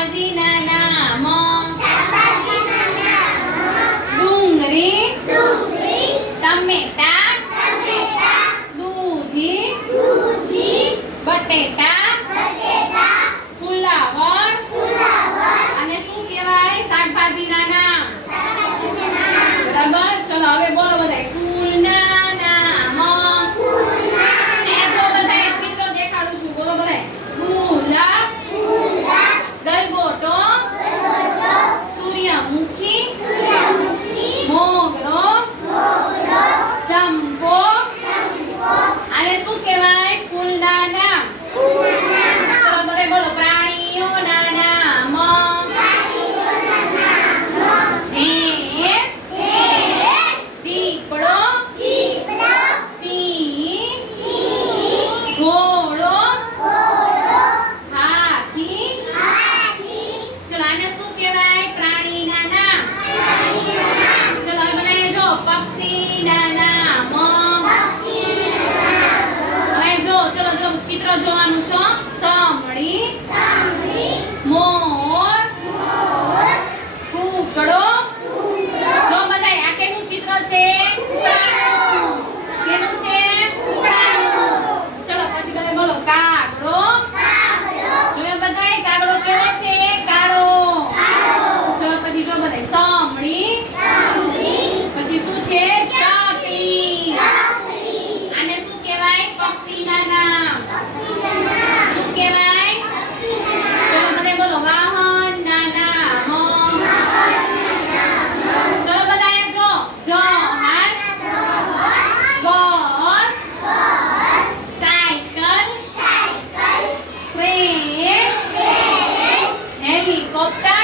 શાકભાજીના નામ ડુંગળી ટમેટા દૂધી બટેટા ફુલાવર અને શું કહેવાય શાકભાજીના નામ બરાબર? ચલો, હવે બોલો બધા. જોવાનું છે? votar.